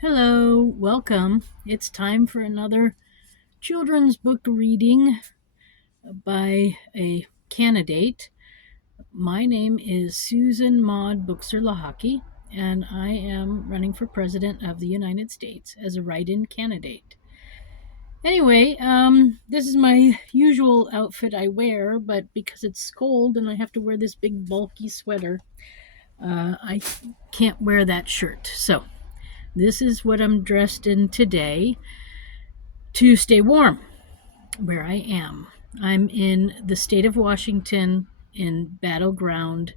Hello, welcome. It's time for another children's book reading by a candidate. My name is Susan Maud Buchser-Lochocki, and I am running for President of the United States as a write-in candidate. Anyway, this is my usual outfit I wear, but because it's cold and I have to wear this big bulky sweater, I can't wear that shirt. So this is what I'm dressed in today to stay warm where I am. I'm in the state of Washington in battleground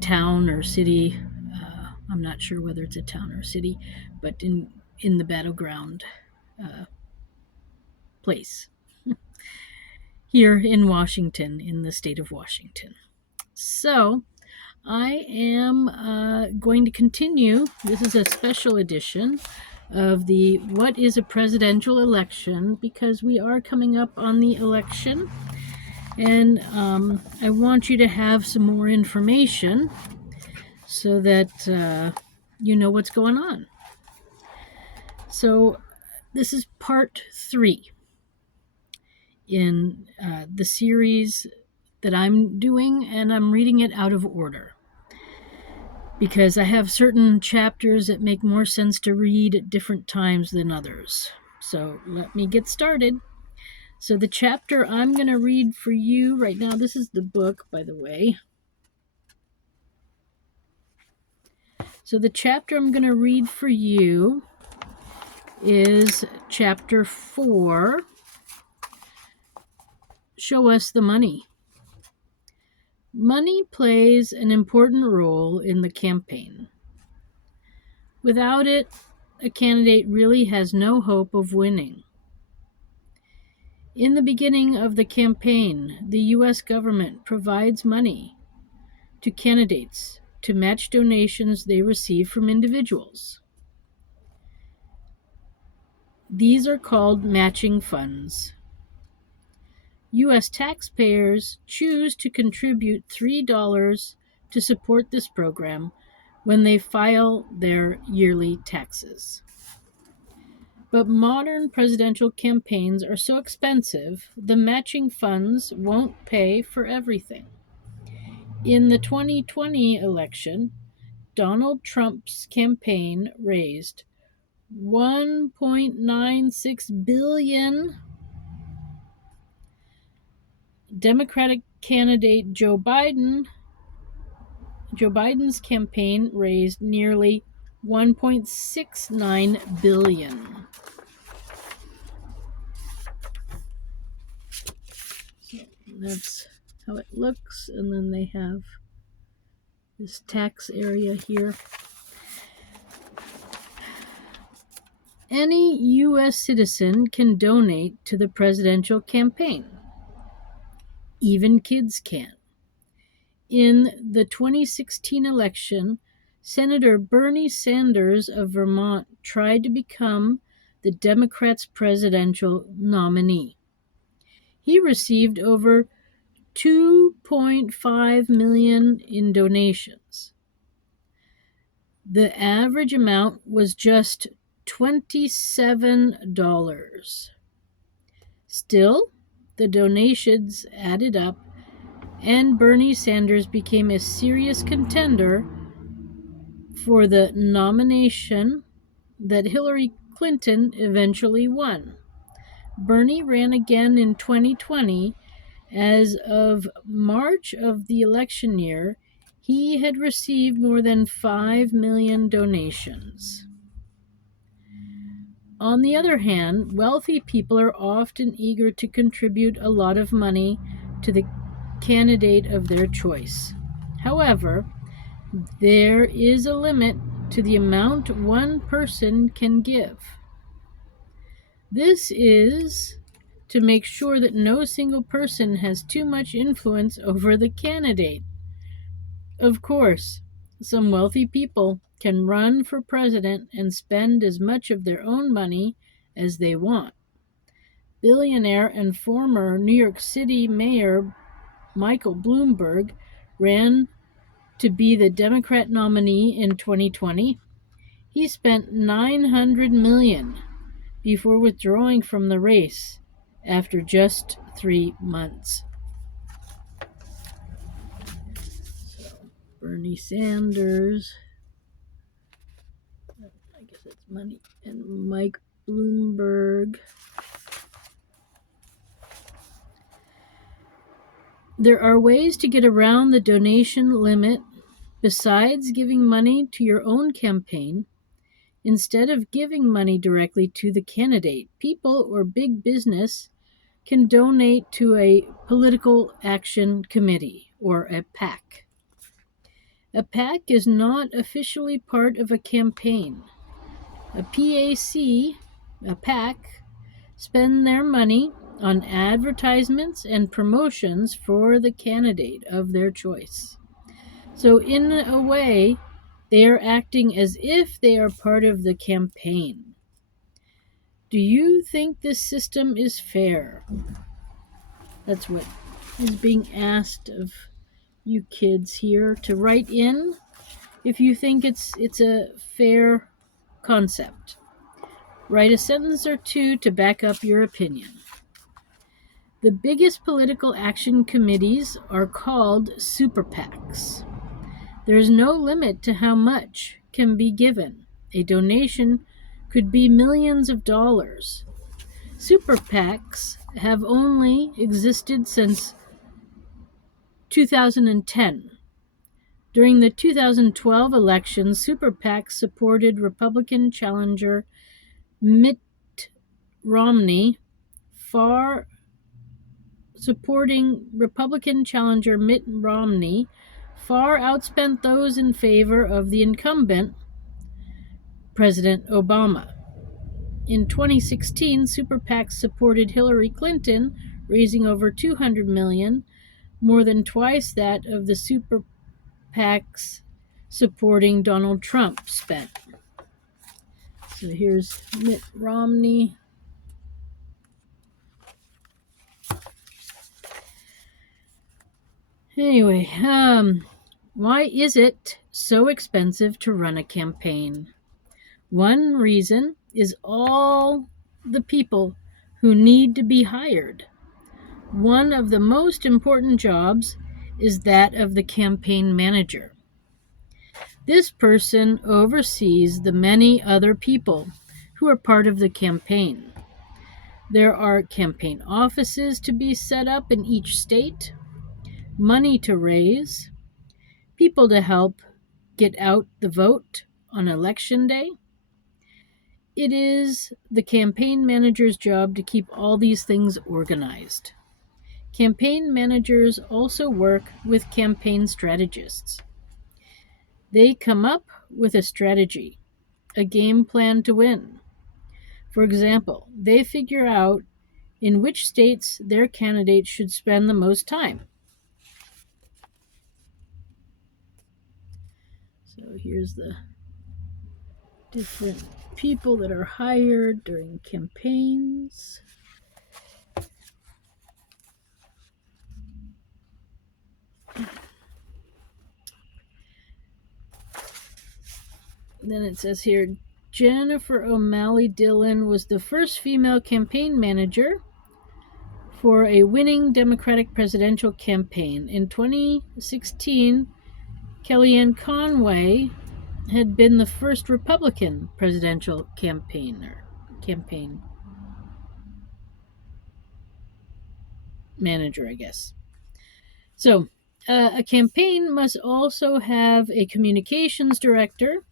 town or city. I'm not sure whether it's a town or a city, but in the battleground place here in Washington, in the state of Washington. So I am going to continue. This is a special edition of the What is a Presidential Election, because we are coming up on the election, and I want you to have some more information so that you know what's going on. So this is part 3 in the series that I'm doing, and I'm reading it out of order because I have certain chapters that make more sense to read at different times than others. So let me get started. So the chapter I'm going to read for you right now, this is the book, by the way. So the chapter I'm going to read for you is chapter 4, Show Us the Money. Money plays an important role in the campaign. Without it, a candidate really has no hope of winning. In the beginning of the campaign, the U.S. government provides money to candidates to match donations they receive from individuals. These are called matching funds. U.S. taxpayers choose to contribute $3 to support this program when they file their yearly taxes. But modern presidential campaigns are so expensive, the matching funds won't pay for everything. In the 2020 election, Donald Trump's campaign raised $1.96 billion. Democratic candidate Joe Biden's campaign raised nearly $1.69 billion. So that's how it looks, and then they have this tax area here. Any U.S. citizen can donate to the presidential campaign. Even kids can. In the 2016 election, Senator Bernie Sanders of Vermont tried to become the Democrats' presidential nominee. He received over $2.5 million in donations. The average amount was just $27. Still, the donations added up, and Bernie Sanders became a serious contender for the nomination that Hillary Clinton eventually won. Bernie ran again in 2020. As of March of the election year, he had received more than 5 million donations. On the other hand, wealthy people are often eager to contribute a lot of money to the candidate of their choice. However, there is a limit to the amount one person can give. This is to make sure that no single person has too much influence over the candidate. Of course, some wealthy people can run for president and spend as much of their own money as they want. Billionaire and former New York City Mayor Michael Bloomberg ran to be the Democrat nominee in 2020. He spent $900 million before withdrawing from the race after just 3 months. So, Bernie Sanders, I guess that's money, and Mike Bloomberg. There are ways to get around the donation limit besides giving money to your own campaign. Instead of giving money directly to the candidate, people or big business can donate to a political action committee or a PAC. A PAC is not officially part of a campaign. A PAC, spend their money on advertisements and promotions for the candidate of their choice. So in a way, they are acting as if they are part of the campaign. Do you think this system is fair? That's what is being asked of you kids here to write in if you think it's a fair concept. Write a sentence or two to back up your opinion. The biggest political action committees are called super PACs. There is no limit to how much can be given. A donation could be millions of dollars. Super PACs have only existed since 2010. During the 2012 election, super PACs supported Republican challenger Mitt Romney. Supporting Republican challenger Mitt Romney far outspent those in favor of the incumbent, President Obama. In 2016, super PACs supported Hillary Clinton, raising over $200 million, more than twice that of the super PACs supporting Donald Trump spent. So here's Mitt Romney. Anyway, why is it so expensive to run a campaign? One reason is all the people who need to be hired. One of the most important jobs is that of the campaign manager. This person oversees the many other people who are part of the campaign. There are campaign offices to be set up in each state, money to raise, people to help get out the vote on election day. It is the campaign manager's job to keep all these things organized. Campaign managers also work with campaign strategists. They come up with a strategy, a game plan to win. For example, they figure out in which states their candidate should spend the most time. So here's the different people that are hired during campaigns. Then it says here, Jennifer O'Malley Dillon was the first female campaign manager for a winning Democratic presidential campaign. In 2016, Kellyanne Conway had been the first Republican presidential campaign manager, I guess. So, a campaign must also have a communications director.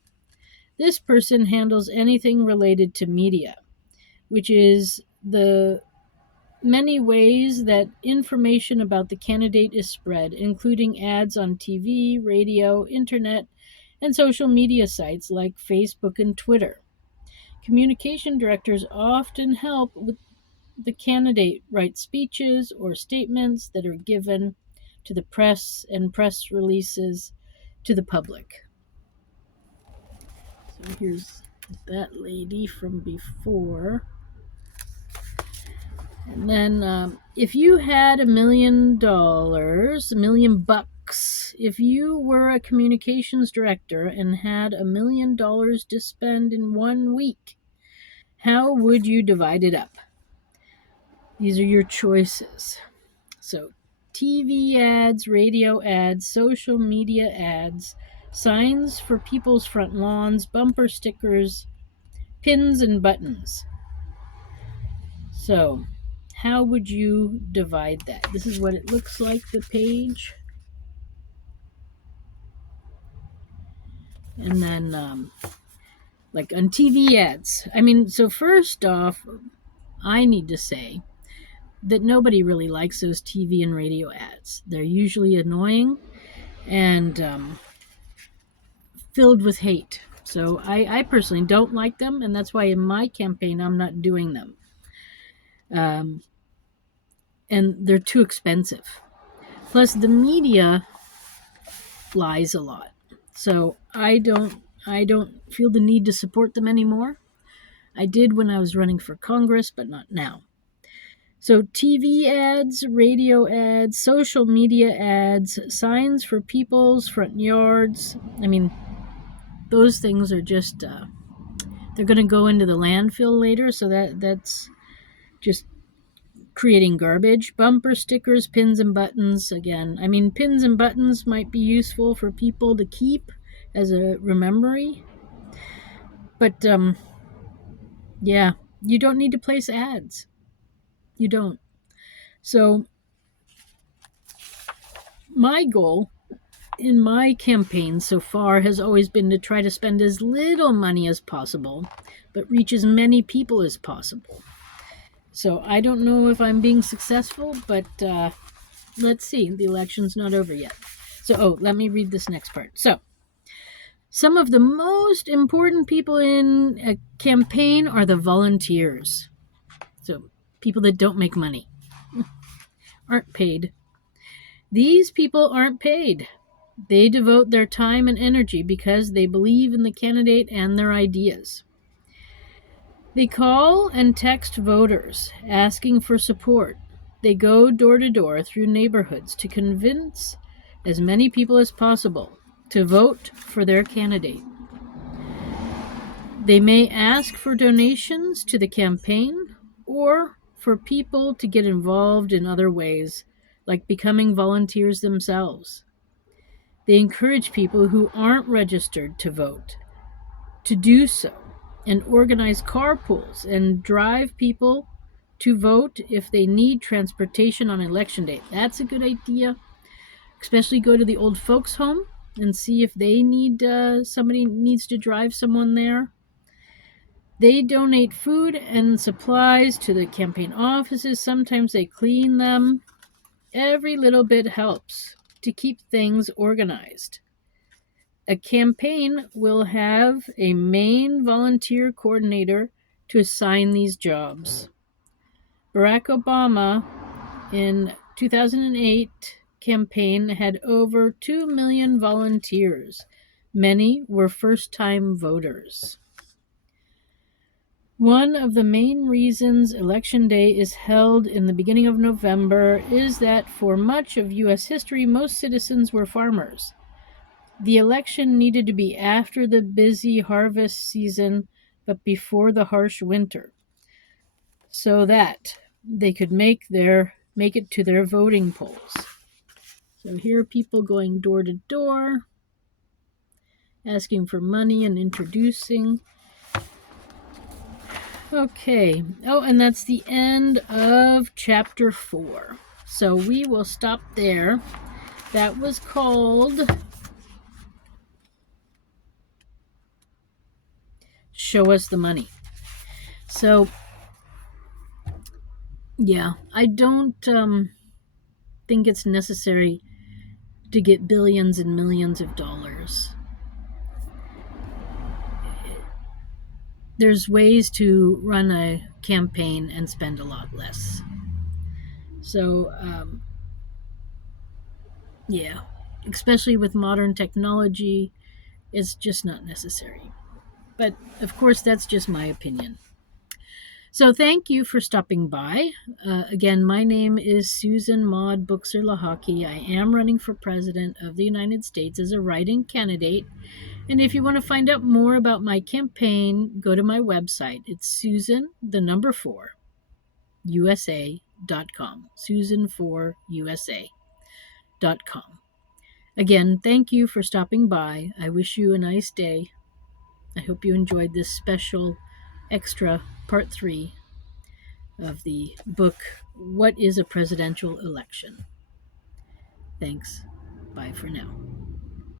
This person handles anything related to media, which is the many ways that information about the candidate is spread, including ads on TV, radio, internet, and social media sites like Facebook and Twitter. Communication directors often help with the candidate write speeches or statements that are given to the press and press releases to the public. So here's that lady from before. And then if you had $1 million books. If you were a communications director and had $1 million to spend in 1 week, how would you divide it up? These are your choices. So, TV ads, radio ads, social media ads, signs for people's front lawns, bumper stickers, pins and buttons. So, how would you divide that? This is what it looks like, the page. And then, like on TV ads. I mean, so first off, I need to say that nobody really likes those TV and radio ads. They're usually annoying and filled with hate. So I personally don't like them, and that's why in my campaign I'm not doing them. And they're too expensive. Plus, the media lies a lot. So I don't feel the need to support them anymore. I did when I was running for Congress, but not now. So TV ads, radio ads, social media ads, signs for people's front yards. I mean, those things are just they're going to go into the landfill later, so that's just creating garbage. Bumper stickers, pins and buttons. Again, I mean, pins and buttons might be useful for people to keep as a memory, but yeah, you don't need to place ads. You don't. So my goal in my campaign so far has always been to try to spend as little money as possible, but reach as many people as possible. So I don't know if I'm being successful, but let's see. The election's not over yet. So, let me read this next part. So, some of the most important people in a campaign are the volunteers. So, people that don't make money, aren't paid. These people aren't paid. They devote their time and energy because they believe in the candidate and their ideas. They call and text voters asking for support. They go door to door through neighborhoods to convince as many people as possible to vote for their candidate. They may ask for donations to the campaign or for people to get involved in other ways, like becoming volunteers themselves. They encourage people who aren't registered to vote to do so and organize carpools and drive people to vote if they need transportation on election day. That's a good idea. Especially go to the old folks' home and see if they need somebody needs to drive someone there. They donate food and supplies to the campaign offices. Sometimes they clean them. Every little bit helps to keep things organized. A campaign will have a main volunteer coordinator to assign these jobs. Barack Obama in 2008 campaign had over 2 million volunteers. Many were first-time voters. One of the main reasons Election Day is held in the beginning of November is that for much of U.S. history, most citizens were farmers. The election needed to be after the busy harvest season, but before the harsh winter, so that they could make it to their voting polls. So here are people going door to door, asking for money and introducing. Okay. Oh, and that's the end of chapter 4. So we will stop there. That was called Show Us the Money. So, yeah, I don't think it's necessary to get billions and millions of dollars. There's ways to run a campaign and spend a lot less. So, yeah, especially with modern technology, it's just not necessary. But, of course, that's just my opinion. So thank you for stopping by. Again, my name is Susan Maud Buchser-Lochocki. I am running for President of the United States as a write-in candidate. And if you want to find out more about my campaign, go to my website. It's Susan, the number 4, USA.com. Susan4USA.com. Again, thank you for stopping by. I wish you a nice day. I hope you enjoyed this special extra part 3 of the book, What is a Presidential Election? Thanks. Bye for now.